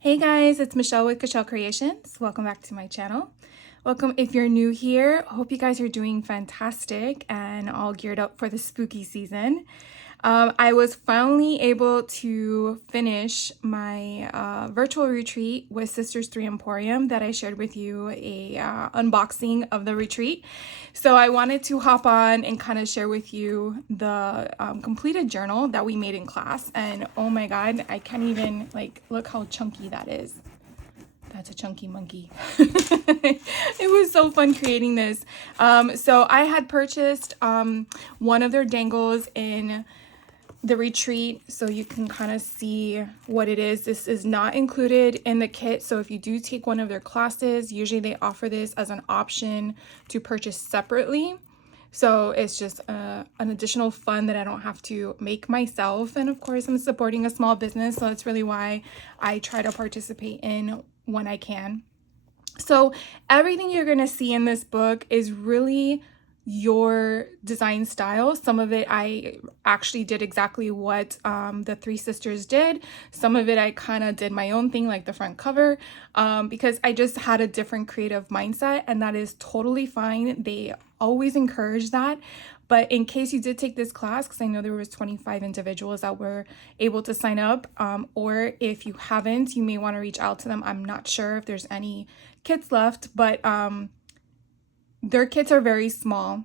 Hey guys, it's Michelle with Michelle Creations. Welcome back to my channel. Welcome if you're new here. I hope you guys are doing fantastic and all geared up for the spooky season. I was finally able to finish my virtual retreat with Sisters 3 Emporium that I shared with you a unboxing of the retreat. So I wanted to hop on and kind of share with you the completed journal that we made in class. And oh my God, I can't even look how chunky that is. That's a chunky monkey. It was so fun creating this. So I had purchased one of their dangles in the retreat, so you can kind of see what it is. This is not included in the kit, so if you do take one of their classes, usually they offer this as an option to purchase separately. So it's just an additional fun that I don't have to make myself. And of course, I'm supporting a small business, so that's really why I try to participate in when I can. So everything you're going to see in this book is really your design style. Some of it I actually did exactly what the three sisters did. Some of it I kind of did my own thing, like the front cover, because I just had a different creative mindset, and that is totally fine. They always encourage that. But in case you did take this class, because I know there was 25 individuals that were able to sign up, or if you haven't, you may want to reach out to them. I'm not sure if there's any kits left, but their kits are very small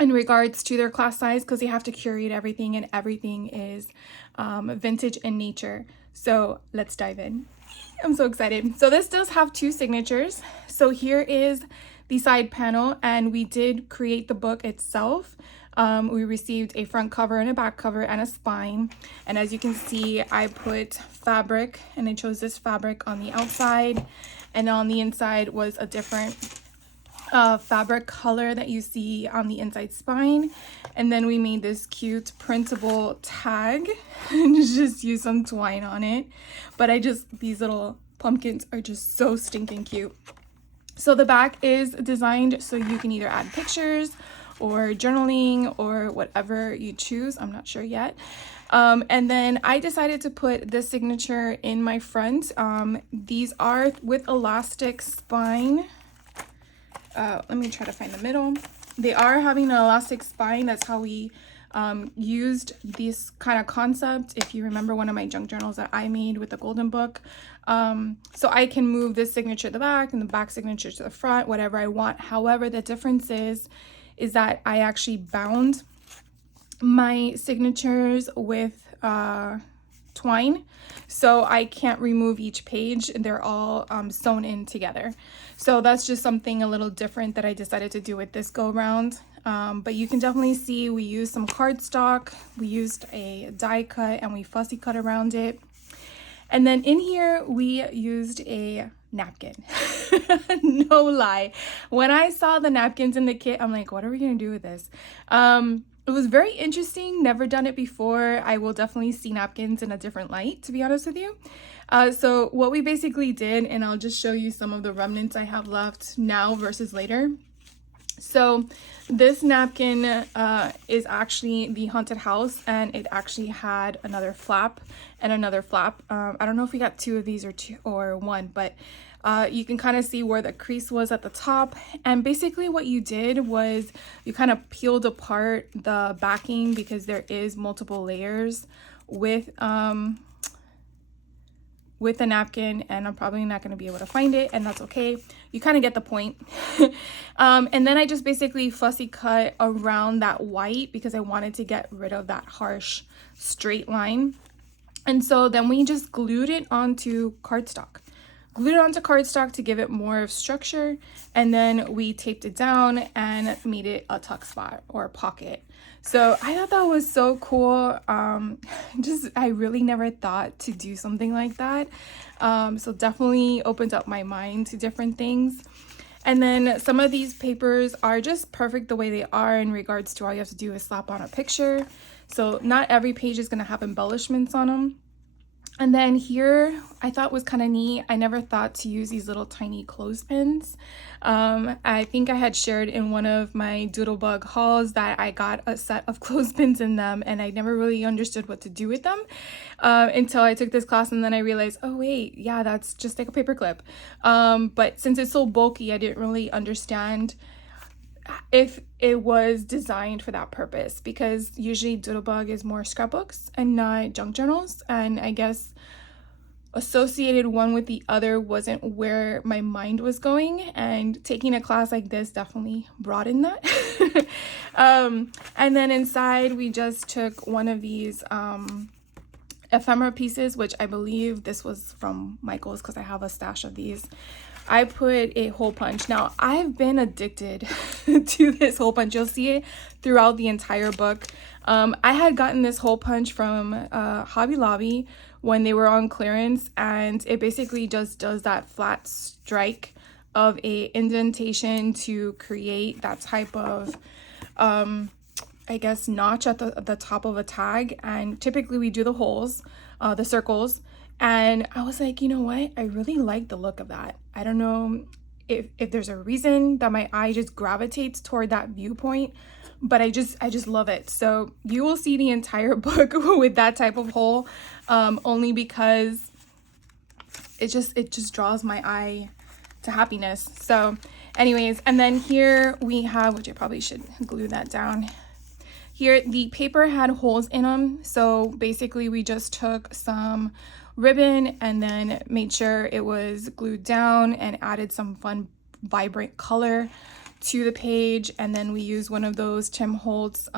in regards to their class size because they have to curate everything, and everything is vintage in nature. So let's dive in. I'm so excited. So this does have two signatures. So here is the side panel, and we did create the book itself. We received a front cover and a back cover and a spine. And as you can see, I put fabric, and I chose this fabric on the outside, and on the inside was a different fabric color that you see on the inside spine. And then we made this cute printable tag and just used some twine on it. But these little pumpkins are just so stinking cute. So the back is designed so you can either add pictures or journaling or whatever you choose. I'm not sure yet. And then I decided to put this signature in my front. These are with elastic spine. Let me try to find the middle. They are having an elastic spine. That's how we used this kind of concept. If you remember one of my junk journals that I made with the golden book. So I can move this signature to the back and the back signature to the front, whatever I want. However, the difference is that I actually bound my signatures with twine, so I can't remove each page. They're all sewn in together. So that's just something a little different that I decided to do with this go round. But you can definitely see we used some cardstock, we used a die cut, and we fussy cut around it. And then in here we used a napkin. No lie, when I saw the napkins in the kit, I'm like, what are we gonna do with this? It was very interesting, never done it before. I will definitely see napkins in a different light, to be honest with you. So what we basically did, and I'll just show you some of the remnants I have left now versus later. So this napkin is actually the haunted house, and it actually had another flap and another flap. I don't know if we got two of these or one, but you can kind of see where the crease was at the top. And basically what you did was you kind of peeled apart the backing, because there is multiple layers with the napkin, and I'm probably not going to be able to find it, and that's okay. You kind of get the point. And then I just basically fussy cut around that white because I wanted to get rid of that harsh straight line. And so then we just glued it onto cardstock. Glued it onto cardstock to give it more of structure, and then we taped it down and made it a tuck spot or a pocket. So I thought that was so cool. I really never thought to do something like that. So definitely opened up my mind to different things. And then some of these papers are just perfect the way they are in regards to all you have to do is slap on a picture. So not every page is going to have embellishments on them. And then here, I thought was kind of neat. I never thought to use these little tiny clothespins. I think I had shared in one of my Doodlebug hauls that I got a set of clothespins in them, and I never really understood what to do with them until I took this class, and then I realized, oh wait, yeah, that's just like a paper clip. But since it's so bulky, I didn't really understand if it was designed for that purpose, because usually Doodlebug is more scrapbooks and not junk journals, and I guess associated one with the other wasn't where my mind was going, and taking a class like this definitely broadened that. And then inside we just took one of these ephemera pieces, which I believe this was from Michael's because I have a stash of these. I put a hole punch. Now, I've been addicted to this hole punch. You'll see it throughout the entire book. I had gotten this hole punch from Hobby Lobby when they were on clearance, and it basically just does that flat strike of a indentation to create that type of I guess notch at the top of a tag. And typically we do the holes, the circles, and I was like, you know what, I really like the look of that. I don't know if there's a reason that my eye just gravitates toward that viewpoint, but I just love it. So you will see the entire book with that type of hole, only because it just draws my eye to happiness. So anyways, and then here we have, which I probably should glue that down. Here, the paper had holes in them, so basically we just took some ribbon and then made sure it was glued down and added some fun, vibrant color to the page. And then we used one of those Tim Holtz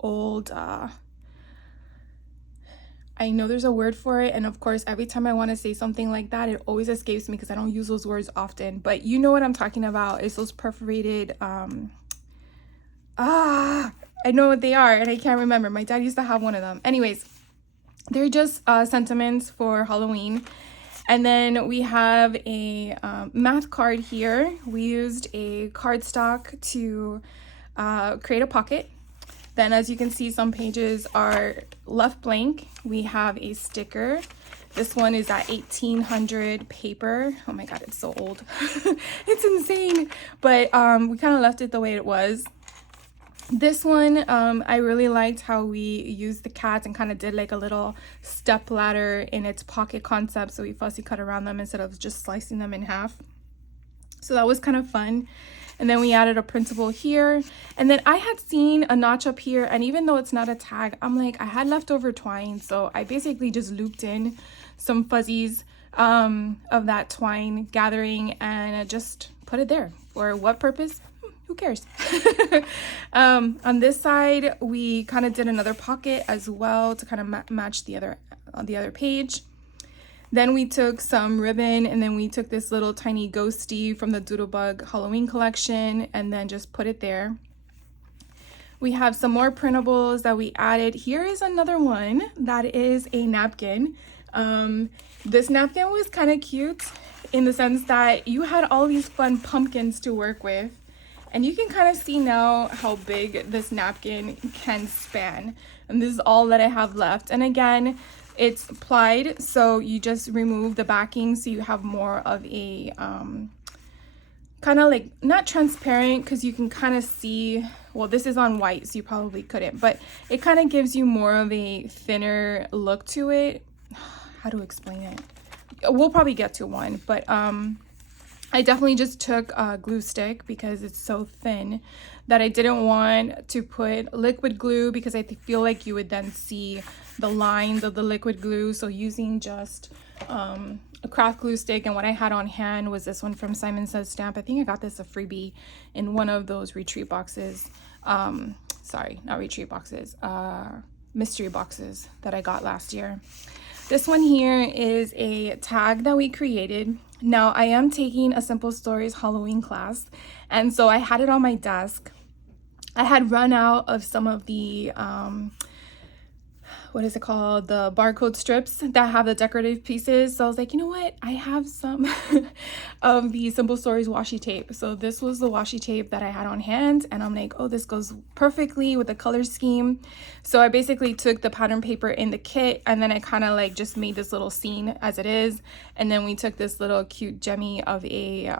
old, I know there's a word for it, and of course, every time I want to say something like that, it always escapes me because I don't use those words often, but you know what I'm talking about. It's those perforated, I know what they are and I can't remember. My dad used to have one of them. Anyways, they're just sentiments for Halloween. And then we have a math card here. We used a cardstock to create a pocket. Then, as you can see, some pages are left blank. We have a sticker. This one is that 1800 paper. Oh my god, it's so old. It's insane. But we kind of left it the way it was. This one, I really liked how we used the cats and kind of did like a little step ladder in its pocket concept. So we fussy cut around them instead of just slicing them in half. So that was kind of fun. And then we added a printable here. And then I had seen a notch up here. And even though it's not a tag, I'm like, I had leftover twine. So I basically just looped in some fuzzies of that twine gathering and I just put it there. For what purpose? Who cares? On this side, we kind of did another pocket as well to kind of match the other page. Then we took some ribbon and then we took this little tiny ghosty from the Doodlebug Halloween collection and then just put it there. We have some more printables that we added. Here is another one that is a napkin. This napkin was kind of cute in the sense that you had all these fun pumpkins to work with. And you can kind of see now how big this napkin can span. And this is all that I have left. And again, it's plied, so you just remove the backing so you have more of a kind of like, not transparent because you can kind of see, well, this is on white, so you probably couldn't, but it kind of gives you more of a thinner look to it. How to explain it? We'll probably get to one, but I definitely just took a glue stick because it's so thin that I didn't want to put liquid glue because I feel like you would then see the lines of the liquid glue. So using just a craft glue stick, and what I had on hand was this one from Simon Says Stamp. I think I got this a freebie in one of those retreat boxes. Sorry, not retreat boxes, mystery boxes that I got last year. This one here is a tag that we created. Now, I am taking a Simple Stories Halloween class, and so I had it on my desk. I had run out of some of the, what is it called, the barcode strips that have the decorative pieces. So I was like, you know what, I have some of the Simple Stories washi tape. So this was the washi tape that I had on hand, and I'm like, oh, this goes perfectly with the color scheme. So I basically took the pattern paper in the kit, and then I kind of like just made this little scene as it is, and then we took this little cute gemmy of a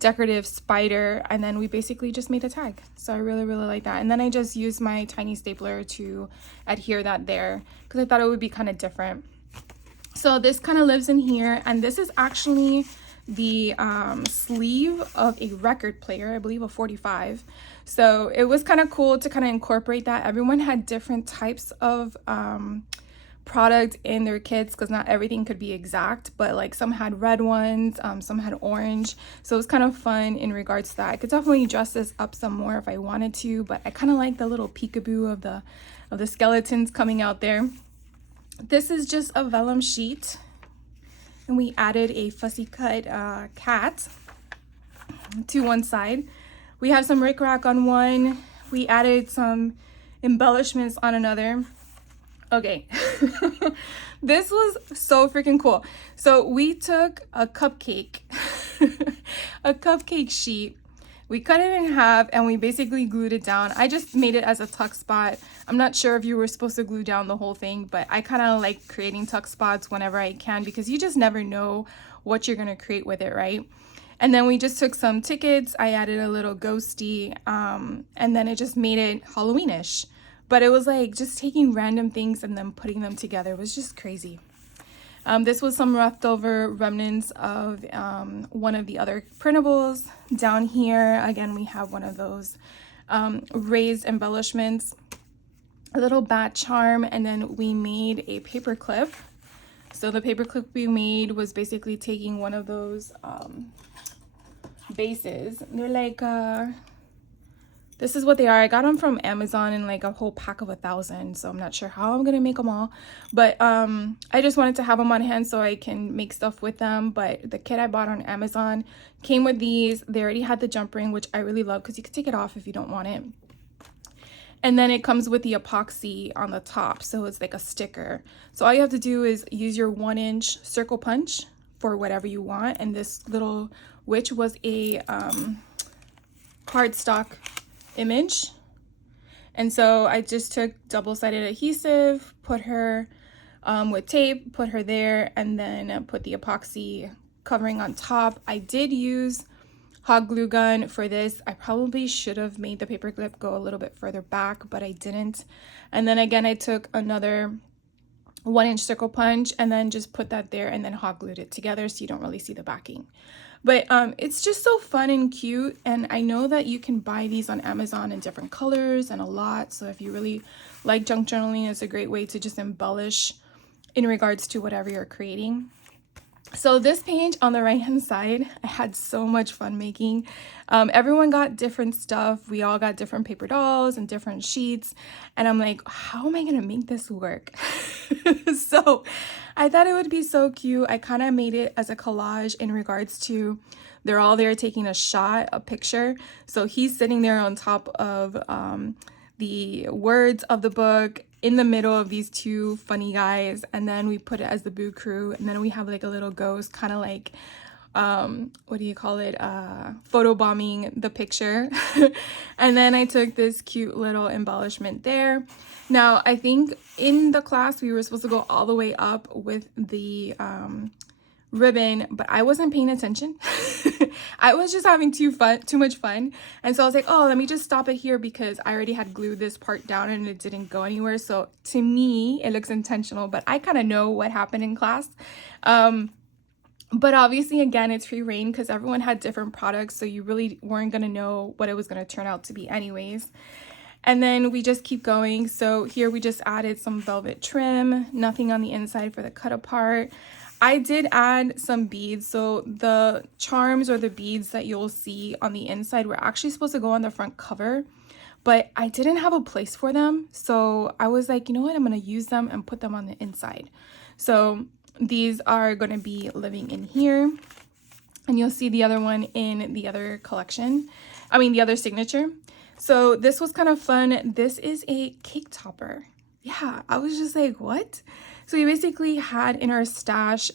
decorative spider, and then we basically just made a tag. So I really like that. And then I just used my tiny stapler to adhere that there because I thought it would be kind of different. So this kind of lives in here, and this is actually the sleeve of a record player, I believe a 45. So it was kind of cool to kind of incorporate that. Everyone had different types of product in their kits because not everything could be exact, but like some had red ones, some had orange, so it was kind of fun in regards to that. I could definitely dress this up some more if I wanted to, but I kind of like the little peekaboo of the skeletons coming out there. This is just a vellum sheet, and we added a fussy cut cat to one side. We have some rickrack on one, we added some embellishments on another. Okay, this was so freaking cool. So we took a cupcake, a cupcake sheet, we cut it in half, and we basically glued it down. I just made it as a tuck spot. I'm not sure if you were supposed to glue down the whole thing, but I kind of like creating tuck spots whenever I can because you just never know what you're gonna create with it, right? And then we just took some tickets, I added a little ghosty, and then it just made it Halloweenish. But it was like just taking random things and then putting them together. It was just crazy. This was some leftover remnants of one of the other printables. Down here, again, we have one of those raised embellishments, a little bat charm, and then we made a paper clip. So the paper clip we made was basically taking one of those bases. They're like... this is what they are. I got them from Amazon in like a whole pack of 1,000, so I'm not sure how I'm gonna make them all, but I just wanted to have them on hand so I can make stuff with them. But the kit I bought on Amazon came with these. They already had the jump ring, which I really love because you can take it off if you don't want it, and then it comes with the epoxy on the top, so it's like a sticker. So all you have to do is use your 1-inch circle punch for whatever you want, and this little witch was a cardstock image, and so I just took double-sided adhesive, put her with tape, put her there, and then put the epoxy covering on top. I did use hot glue gun for this. I probably should have made the paper clip go a little bit further back, but I didn't. And then again, I took another 1-inch circle punch and then just put that there and then hot glued it together so you don't really see the backing. But it's just so fun and cute, and I know that you can buy these on Amazon in different colors and a lot. So if you really like junk journaling, it's a great way to just embellish in regards to whatever you're creating. So this page on the right hand side, I had so much fun making. Everyone got different stuff. We all got different paper dolls and different sheets, and I'm like, how am I gonna make this work? So I thought it would be so cute. I kind of made it as a collage in regards to they're all there taking a picture. So he's sitting there on top of the words of the book in the middle of these two funny guys, and then we put it as the Boo Crew, and then we have like a little ghost kind of like what do you call it, photo bombing the picture. And then I took this cute little embellishment there. Now I think in the class we were supposed to go all the way up with the ribbon, but I wasn't paying attention. I was just having too much fun, and so I was like, oh, let me just stop it here because I already had glued this part down and it didn't go anywhere. So to me it looks intentional, but I kind of know what happened in class. But obviously, again, it's free reign because everyone had different products, so you really weren't gonna know what it was gonna turn out to be anyways. And then we just keep going. So here we just added some velvet trim, nothing on the inside for the cut apart. I did add some beads. So the charms or the beads that you'll see on the inside were actually supposed to go on the front cover, but I didn't have a place for them. So I was like, you know what, I'm gonna use them and put them on the inside. So these are going to be living in here, and you'll see the other one in the other collection, the other signature. So this was kind of fun. This is a cake topper, yeah, I was just like, what? So we basically had in our stash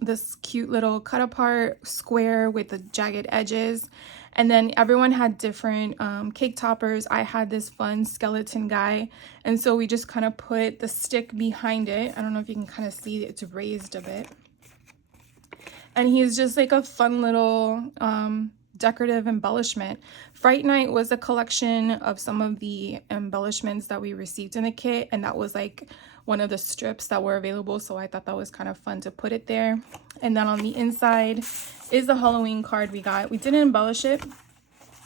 this cute little cut apart square with the jagged edges. And then everyone had different cake toppers. I had this fun skeleton guy. And so we just kind of put the stick behind it. I don't know if you can kind of see it's raised a bit. And he's just like a fun little decorative embellishment. Fright Night was a collection of some of the embellishments that we received in the kit, and that was like one of the strips that were available, so I thought that was kind of fun to put it there. And then on the inside is the Halloween card we got. We didn't embellish it,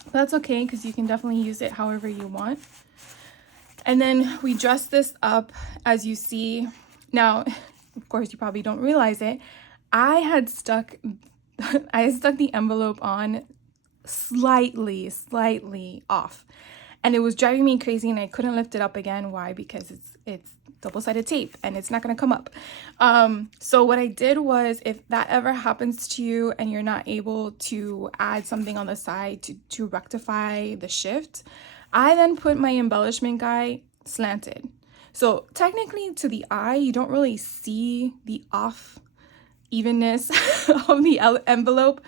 but that's okay because you can definitely use it however you want. And then we dressed this up as you see. Now, of course, you probably don't realize it. I had stuck the envelope on slightly off, and it was driving me crazy, and I couldn't lift it up again. Why? Because it's double-sided tape and it's not going to come up. So what I did was, if that ever happens to you and you're not able to add something on the side to rectify the shift, I then put my embellishment guy slanted. So technically to the eye, you don't really see the off evenness of the envelope,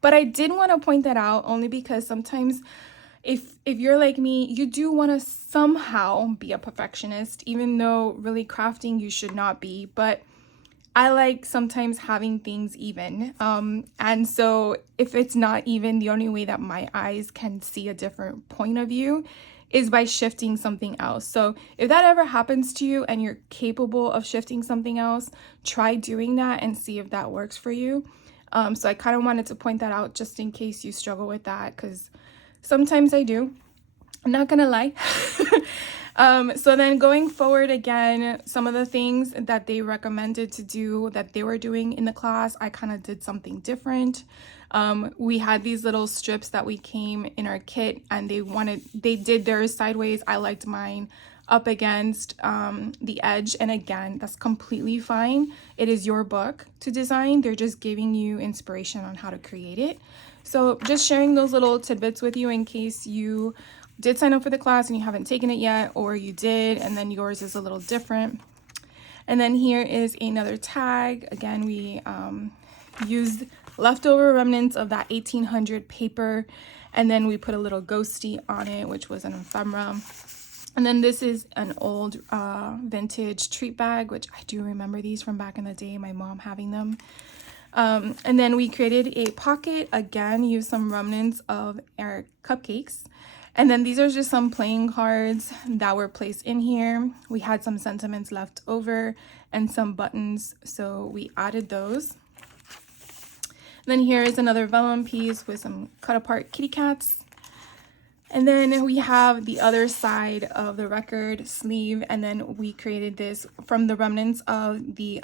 but I did want to point that out only because sometimes if you're like me, you do want to somehow be a perfectionist, even though really crafting you should not be. But I like sometimes having things even, and so if it's not even, the only way that my eyes can see a different point of view is by shifting something else. So if that ever happens to you and you're capable of shifting something else, try doing that and see if that works for you. So I kind of wanted to point that out just in case you struggle with that, because sometimes I do. I'm not gonna lie. So then going forward again, some of the things that they recommended to do that they were doing in the class, I kind of did something different. We had these little strips that we came in our kit, and they did theirs sideways. I liked mine up against the edge, and again, that's completely fine. It is your book to design. They're just giving you inspiration on how to create it. So just sharing those little tidbits with you in case you did sign up for the class and you haven't taken it yet, or you did and then yours is a little different. And then here is another tag. Again, we used leftover remnants of that 1800 paper, and then we put a little ghosty on it, which was an ephemera. And then this is an old vintage treat bag, which I do remember these from back in the day, my mom having them. And then we created a pocket, again, used some remnants of our cupcakes. And then these are just some playing cards that were placed in here. We had some sentiments left over and some buttons, so we added those. Then here is another vellum piece with some cut apart kitty cats. And then we have the other side of the record sleeve, and then we created this from the remnants of the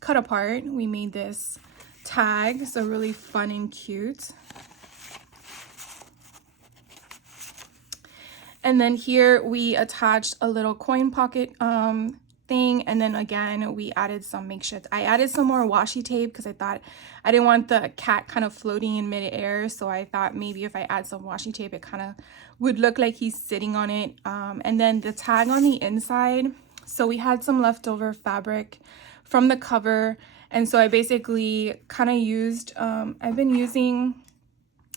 cut apart. We made this tag, so really fun and cute. And then here we attached a little coin pocket thing, and then again we added some makeshift. I added some more washi tape because I thought I didn't want the cat kind of floating in midair, so I thought maybe if I add some washi tape it kind of would look like he's sitting on it. And then the tag on the inside, so we had some leftover fabric from the cover, and so I basically kind of used I've been using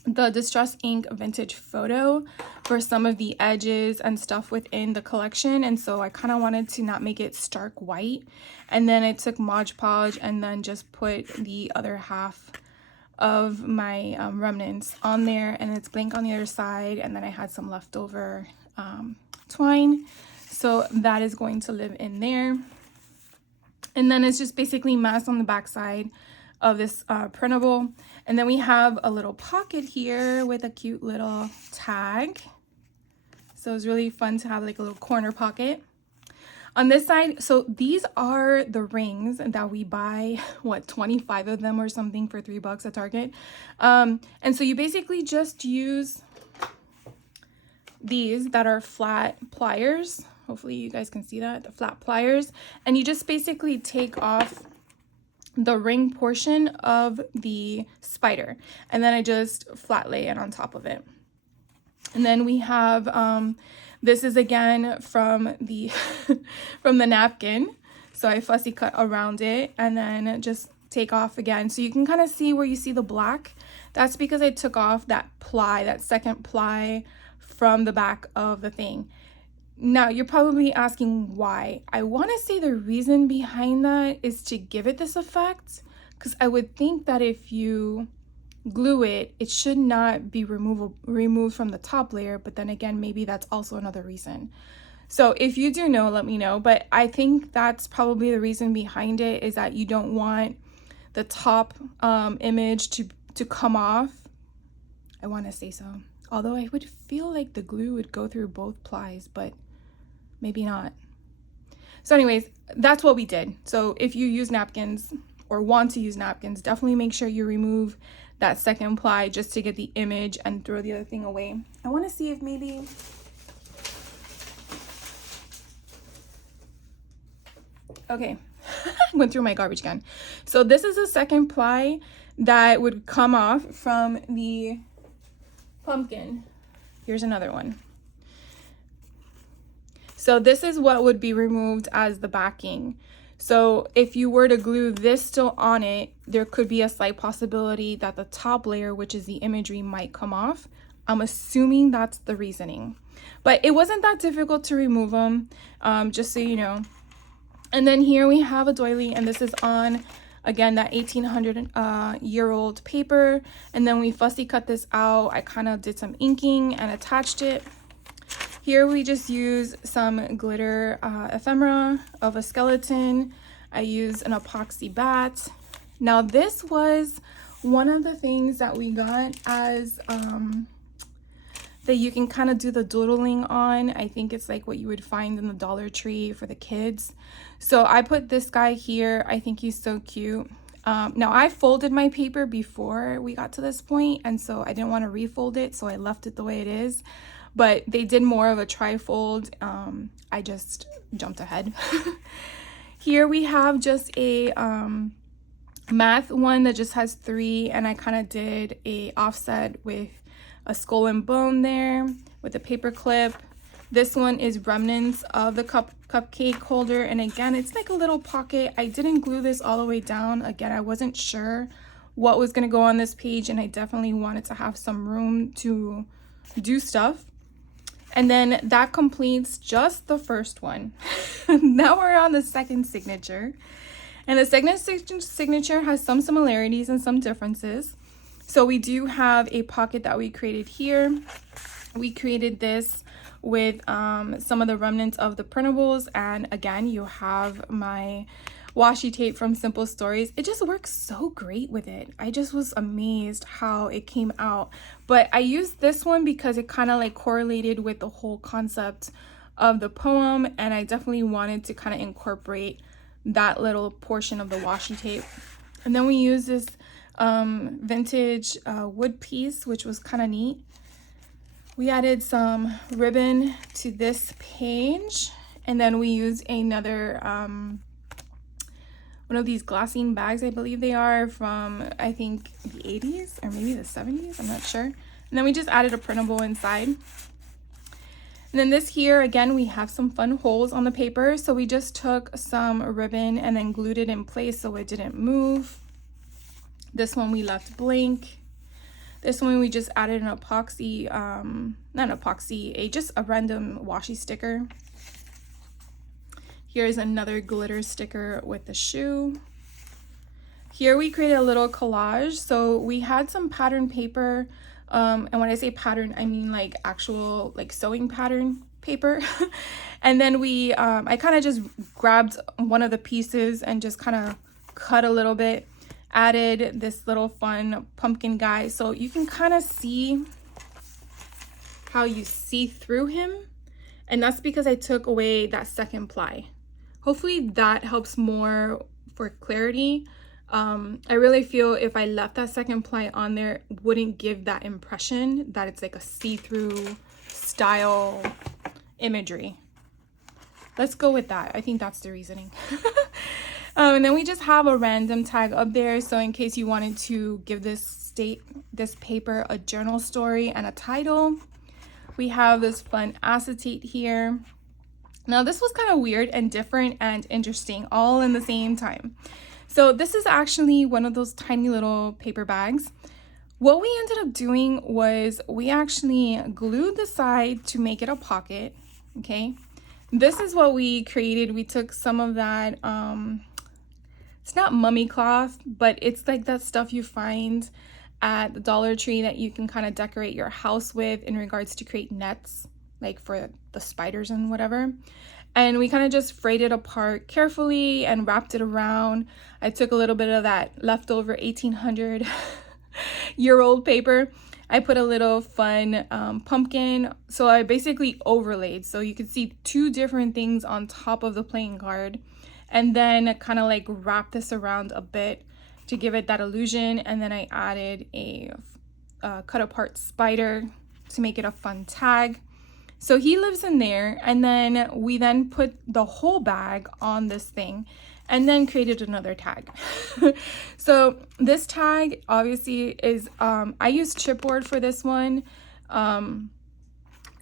the Distress Ink Vintage Photo for some of the edges and stuff within the collection, and so I kind of wanted to not make it stark white. And then I took Mod Podge and then just put the other half of my remnants on there, and it's blank on the other side, and then I had some leftover twine, so that is going to live in there. And then it's just basically masked on the back side of this printable. And then we have a little pocket here with a cute little tag, so it's really fun to have like a little corner pocket on this side. So these are the rings that we buy, what, 25 of them or something for $3 at Target. And so you basically just use these that are flat pliers. Hopefully you guys can see that, the flat pliers, and you just basically take off the ring portion of the spider, and then I just flat lay it on top of it. And then we have This is again from the from the napkin. So I fussy cut around it and then just take off again. So you can kind of see where you see the black. That's because I took off that ply, that second ply from the back of the thing. Now you're probably asking why. I want to say the reason behind that is to give it this effect, because I would think that if you glue it, it should not be removed from the top layer, but then again, maybe that's also another reason. So if you do know, let me know, but I think that's probably the reason behind it, is that you don't want the top image to come off. I want to say so, although I would feel like the glue would go through both plies, but maybe not. So anyways, that's what we did. So if you use napkins or want to use napkins, definitely make sure you remove that second ply just to get the image and throw the other thing away. I want to see if maybe okay. Went through my garbage can. So this is a second ply that would come off from the pumpkin. Here's another one. So this is what would be removed as the backing. So if you were to glue this still on it, there could be a slight possibility that the top layer, which is the imagery, might come off. I'm assuming that's the reasoning, but it wasn't that difficult to remove them, just so you know. And then here we have a doily, and this is on, again, that 1800-year-old paper. And then we fussy cut this out. I kind of did some inking and attached it. Here we just use some glitter ephemera of a skeleton. I use an epoxy bat. Now this was one of the things that we got as that you can kind of do the doodling on. I think it's like what you would find in the Dollar Tree for the kids. So I put this guy here. I think he's so cute. Now I folded my paper before we got to this point, and so I didn't want to refold it, so I left it the way it is. But they did more of a tri-fold. I just jumped ahead. Here we have just a math one that just has 3, and I kind of did a offset with a skull and bone there with a paper clip. This one is remnants of the cupcake holder, and again, it's like a little pocket. I didn't glue this all the way down. Again, I wasn't sure what was going to go on this page, and I definitely wanted to have some room to do stuff. And then that completes just the first one. Now we're on the second signature. And the second signature has some similarities and some differences. So we do have a pocket that we created here. We created this with some of the remnants of the printables. And again, you have my washi tape from Simple Stories. It just works so great with it. I just was amazed how it came out. But I used this one because it kind of like correlated with the whole concept of the poem, and I definitely wanted to kind of incorporate that little portion of the washi tape. And then we use this vintage wood piece, which was kind of neat. We added some ribbon to this page, and then we use another one of these glassine bags, I believe they are, from I think the 80s or maybe the 70s, I'm not sure. And then we just added a printable inside. And then this here, again, we have some fun holes on the paper. So we just took some ribbon and then glued it in place so it didn't move. This one we left blank. This one we just added an epoxy, not an epoxy, just a random washi sticker. Here's another glitter sticker with the shoe. Here we created a little collage. So we had some pattern paper, and when I say pattern, I mean like actual like sewing pattern paper. And then we, I kind of just grabbed one of the pieces and just kind of cut a little bit, added this little fun pumpkin guy. So you can kind of see how you see through him. And that's because I took away that second ply. Hopefully that helps more for clarity. I really feel if I left that second ply on there, it wouldn't give that impression that it's like a see-through style imagery. Let's go with that. I think that's the reasoning. And then we just have a random tag up there. So in case you wanted to give this paper a journal story and a title. we have this fun acetate here. Now this was kind of weird and different and interesting all in the same time. So this is actually one of those tiny little paper bags. What we ended up doing was we actually glued the side to make it a pocket, okay? This is what we created. We took some of that, it's not mummy cloth, but it's like that stuff you find at the Dollar Tree that you can kind of decorate your house with in regards to create nets, like for the spiders and whatever. And we kind of just frayed it apart carefully and wrapped it around. I took a little bit of that leftover 1800-year-old paper. I put a little fun pumpkin. So I basically overlaid. So you could see two different things on top of the playing card. And then kind of like wrap this around a bit to give it that illusion. And then I added a cut apart spider to make it a fun tag. So he lives in there, and then we then put the whole bag on this thing and then created another tag. So this tag obviously is, I used chipboard for this one, and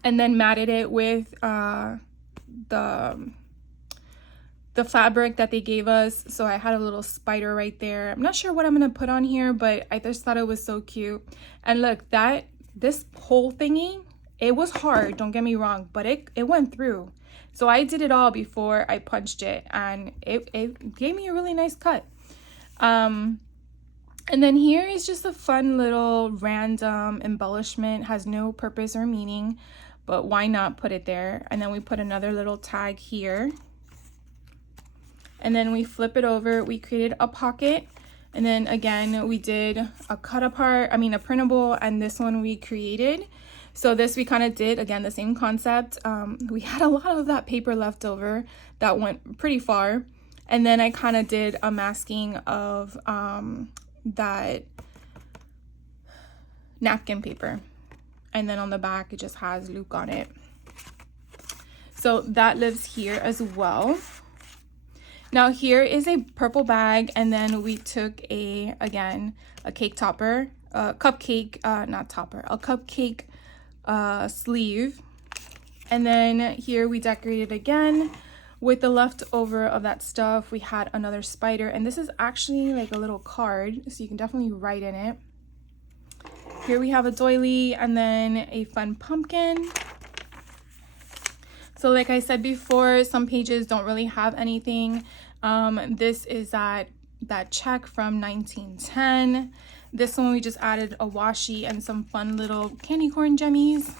then matted it with the fabric that they gave us. So I had a little spider right there. I'm not sure what I'm gonna put on here, but I just thought it was so cute. And look, this whole thingy, it was hard, don't get me wrong, but it went through. So I did it all before I punched it, and it gave me a really nice cut. And then here is just a fun little random embellishment, has no purpose or meaning, but why not put it there? And then we put another little tag here. And then we flip it over, we created a pocket. And then again, we did a a printable, and this one we created. So this we kind of did, again, the same concept. We had a lot of that paper left over that went pretty far. And then I kind of did a masking of that napkin paper. And then on the back, it just has Luke on it. So that lives here as well. Now here is a purple bag, and then we took a cake topper, a cupcake sleeve. And then here we decorated again with the leftover of that stuff. We had another spider, and this is actually like a little card, so you can definitely write in it. Here we have a doily, and then a fun pumpkin. So like I said before, some pages don't really have anything. This is that check from 1910. This one we just added a washi and some fun little candy corn jemmies.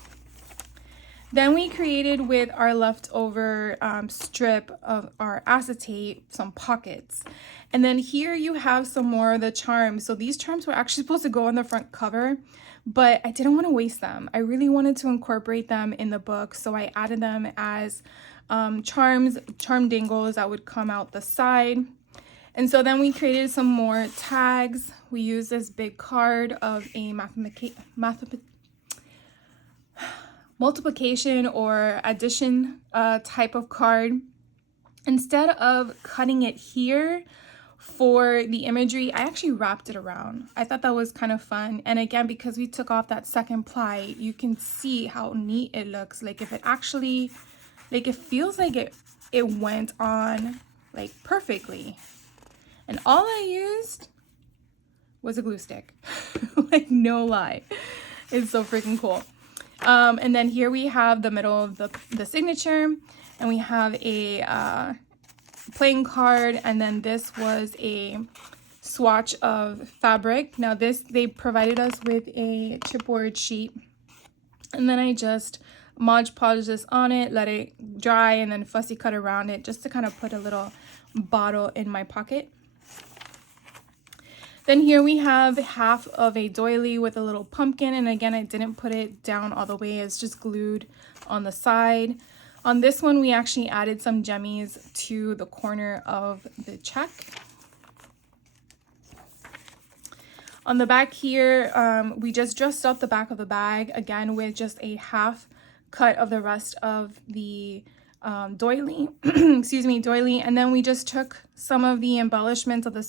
Then we created with our leftover strip of our acetate some pockets. And then here you have some more of the charms. So these charms were actually supposed to go on the front cover, but I didn't want to waste them. I really wanted to incorporate them in the book, so I added them as charm dangles that would come out the side. And so then we created some more tags. We used this big card of a multiplication or addition type of card. Instead of cutting it here for the imagery, I actually wrapped it around. I thought that was kind of fun. And again, because we took off that second ply, you can see how neat it looks. Like if it actually, like it feels like it went on like perfectly. And all I used was a glue stick. Like no lie. It's so freaking cool. And then here we have the middle of the signature, and we have a playing card, and then this was a swatch of fabric. Now they provided us with a chipboard sheet, and then I just Mod Podge this on it, let it dry, and then fussy cut around it just to kind of put a little bottle in my pocket. Then here we have half of a doily with a little pumpkin, and again, I didn't put it down all the way, it's just glued on the side. On this one, we actually added some jemmies to the corner of the check. On the back here, we just dressed up the back of the bag, again with just a half cut of the rest of the doily, doily, and then we just took some of the embellishments of the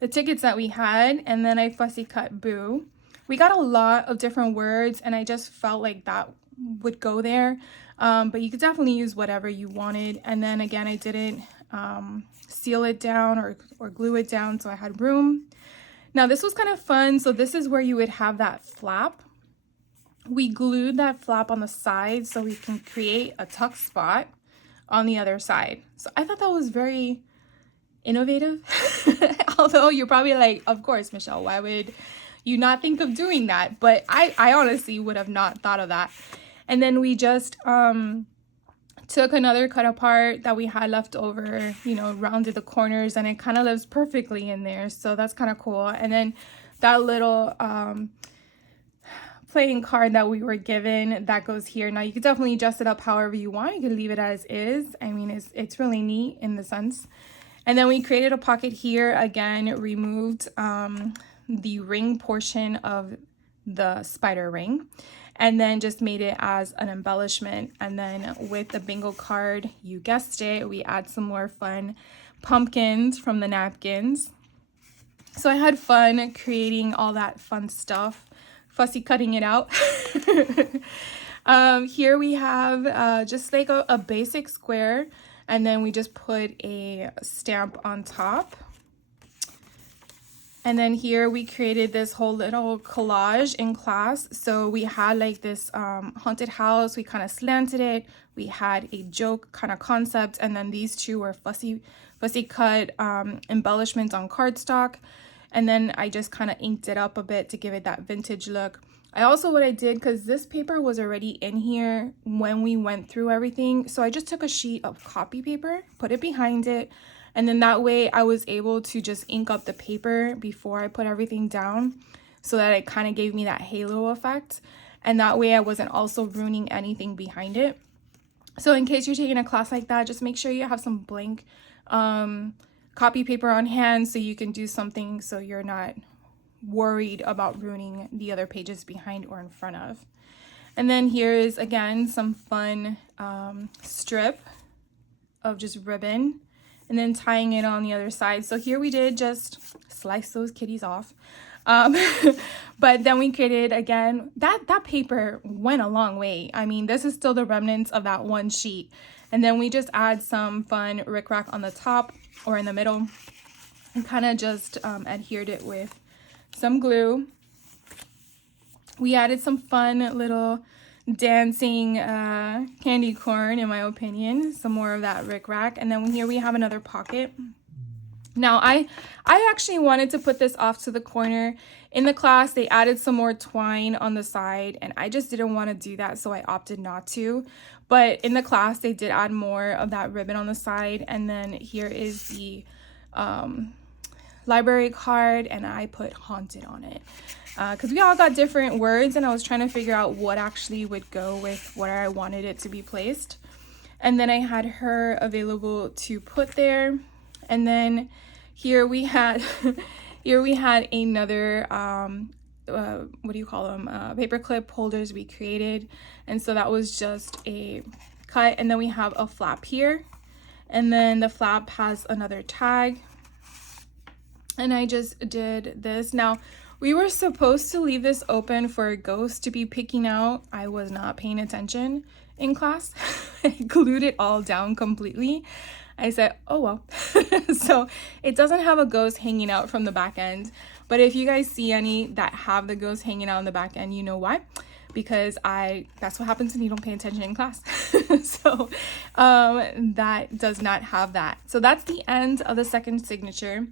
the tickets that we had, and then I fussy cut Boo We got a lot of different words and I just felt like that would go there. But you could definitely use whatever you wanted. And then again, I didn't seal it down or glue it down, so I had room. Now this was kind of fun. So this is where you would have that flap. We glued that flap on the side so we can create a tuck spot on the other side. So I thought that was very innovative. Although you're probably like, of course, Michelle, why would you not think of doing that? But I honestly would have not thought of that. And then we just took another cut apart that we had left over, you know, rounded the corners, and it kind of lives perfectly in there. So that's kind of cool. And then that little playing card that we were given, that goes here. Now you could definitely adjust it up however you want. You could leave it as is. I mean, it's really neat in the sense. And then we created a pocket here. Again, removed the ring portion of the spider ring, and then just made it as an embellishment. And then with the bingo card, you guessed it, we add some more fun pumpkins from the napkins. So I had fun creating all that fun stuff, fussy cutting it out. Here we have just like a basic square, and then we just put a stamp on top. And then here we created this whole little collage in class. So we had like this haunted house, we kind of slanted it. We had a joke kind of concept, and then these two were fussy cut embellishments on cardstock. And then I just kind of inked it up a bit to give it that vintage look. What I did, because this paper was already in here when we went through everything, so I just took a sheet of copy paper, put it behind it, and then that way I was able to just ink up the paper before I put everything down, so that it kind of gave me that halo effect. And that way I wasn't also ruining anything behind it. So in case you're taking a class like that, just make sure you have some blank copy paper on hand so you can do something so you're not worried about ruining the other pages behind or in front of. And then here is again some fun strip of just ribbon, and then tying it on the other side. So here we did just slice those kitties off. But then we created, again, that paper went a long way. I mean, this is still the remnants of that one sheet. And then we just add some fun rickrack on the top or in the middle, and kind of just adhered it with some glue. We added some fun little dancing candy corn, in my opinion, some more of that rickrack. And then here we have another pocket. Now I actually wanted to put this off to the corner. In the class they added some more twine on the side, and I just didn't want to do that, so I opted not to. But in the class they did add more of that ribbon on the side. And then here is the library card, and I put haunted on it because we all got different words, and I was trying to figure out what actually would go with where I wanted it to be placed. And then I had her available to put there. And then here we had another what do you call them, paper clip holders we created. And so that was just a cut. And then we have a flap here, and then the flap has another tag. And I just did this. Now we were supposed to leave this open for a ghost to be peeking out. I was not paying attention in class. I glued it all down completely. I said, oh well. So it doesn't have a ghost hanging out from the back end, but if you guys see any that have the ghost hanging out on the back end, you know why, because that's what happens when you don't pay attention in class. So that does not have that. So that's the end of the second signature.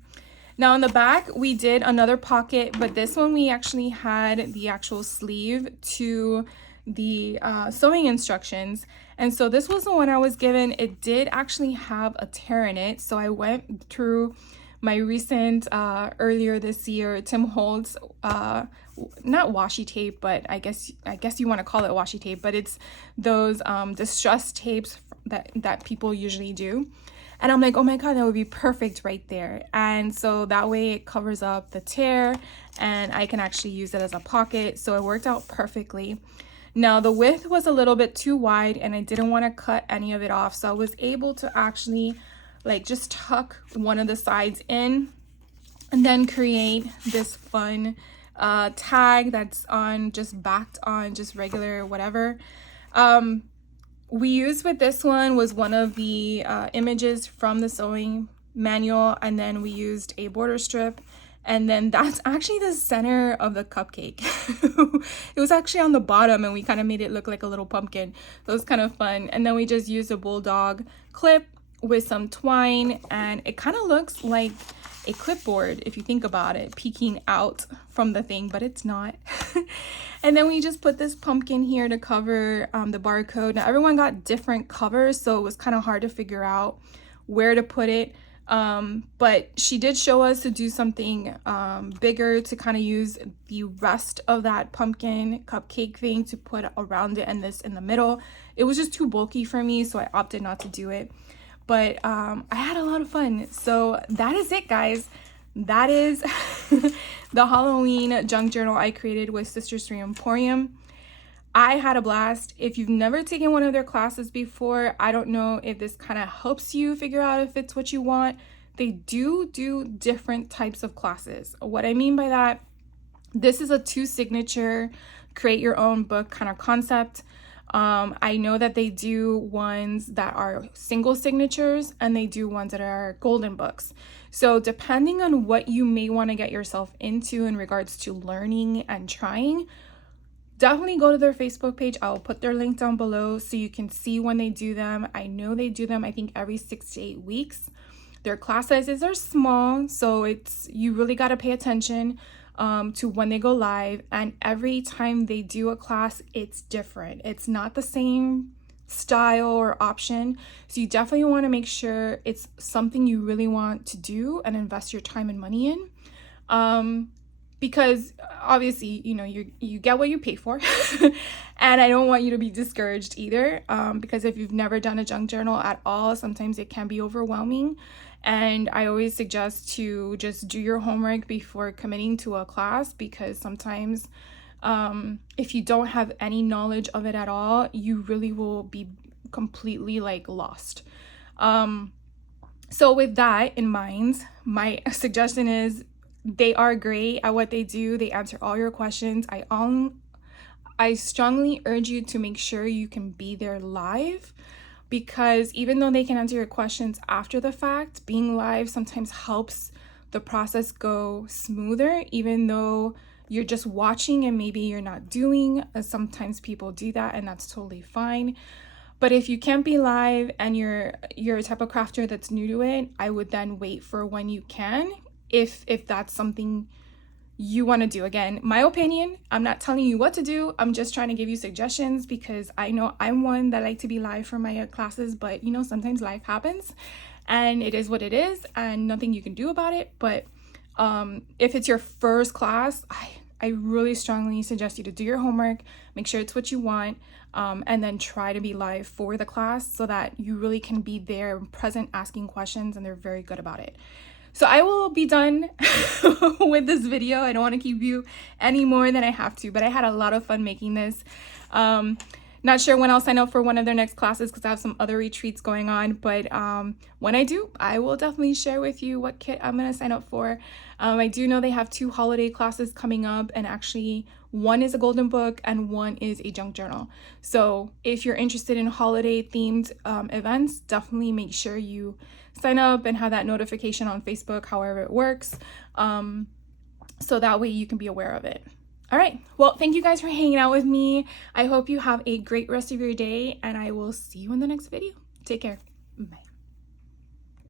Now on the back we did another pocket, but this one we actually had the actual sleeve to the sewing instructions. And so this was the one I was given. It did actually have a tear in it, so I went through my recent earlier this year Tim Holtz not washi tape, but I guess you want to call it washi tape, but it's those distress tapes that people usually do. And I'm like, oh my god, that would be perfect right there. And so that way it covers up the tear and I can actually use it as a pocket. So it worked out perfectly. Now the width was a little bit too wide and I didn't want to cut any of it off. So I was able to actually like just tuck one of the sides in and then create this fun tag that's on just backed on just regular whatever. We used with this one was one of the images from the sewing manual, and then we used a border strip, and then that's actually the center of the cupcake. It was actually on the bottom, and we kind of made it look like a little pumpkin. So it was kind of fun. And then we just used a bulldog clip with some twine, and it kind of looks like a clipboard if you think about it, peeking out from the thing, but it's not. And then we just put this pumpkin here to cover the barcode. Now everyone got different covers, so it was kind of hard to figure out where to put it. But she did show us to do something bigger, to kind of use the rest of that pumpkin cupcake thing to put around it, and this in the middle. It was just too bulky for me, so I opted not to do it. But I had a lot of fun. So that is it, guys. That is the Halloween junk journal I created with Sisters 3 Emporium. I had a blast. If you've never taken one of their classes before, I don't know if this kind of helps you figure out if it's what you want. They do different types of classes. What I mean by that, this is a 2 signature, create your own book kind of concept. I know that they do ones that are single signatures, and they do ones that are golden books. So depending on what you may want to get yourself into in regards to learning and trying, definitely go to their Facebook page. I'll put their link down below so you can see when they do them. I know they do them, I think, every 6 to 8 weeks. Their class sizes are small, so you really got to pay attention to when they go live. And every time they do a class, it's different. It's not the same style or option. So you definitely want to make sure it's something you really want to do and invest your time and money in. Because obviously, you know, you get what you pay for. And I don't want you to be discouraged either, because if you've never done a junk journal at all, sometimes it can be overwhelming. And I always suggest to just do your homework before committing to a class, because sometimes if you don't have any knowledge of it at all, you really will be completely like lost. So with that in mind, my suggestion is, they are great at what they do. They answer all your questions. I strongly urge you to make sure you can be there live, because even though they can answer your questions after the fact, being live sometimes helps the process go smoother, even though you're just watching and maybe you're not doing. Sometimes people do that, and that's totally fine. But if you can't be live and you're a type of crafter that's new to it, I would then wait for when you can, if that's something you want to do. Again, my opinion, I'm not telling you what to do. I'm just trying to give you suggestions, because I know I'm one that like to be live for my classes, but you know, sometimes life happens and it is what it is and nothing you can do about it. But if it's your first class, I really strongly suggest you to do your homework, make sure it's what you want, and then try to be live for the class so that you really can be there present asking questions, and they're very good about it. So I will be done with this video. I don't want to keep you any more than I have to, but I had a lot of fun making this. Not sure when I'll sign up for one of their next classes, because I have some other retreats going on, but when I do, I will definitely share with you what kit I'm going to sign up for. I do know they have 2 holiday classes coming up, and actually one is a golden book and one is a junk journal. So if you're interested in holiday themed events, definitely make sure you sign up and have that notification on Facebook, however it works, so that way you can be aware of it. All right, well, thank you guys for hanging out with me. I hope you have a great rest of your day, and I will see you in the next video. Take care. Bye.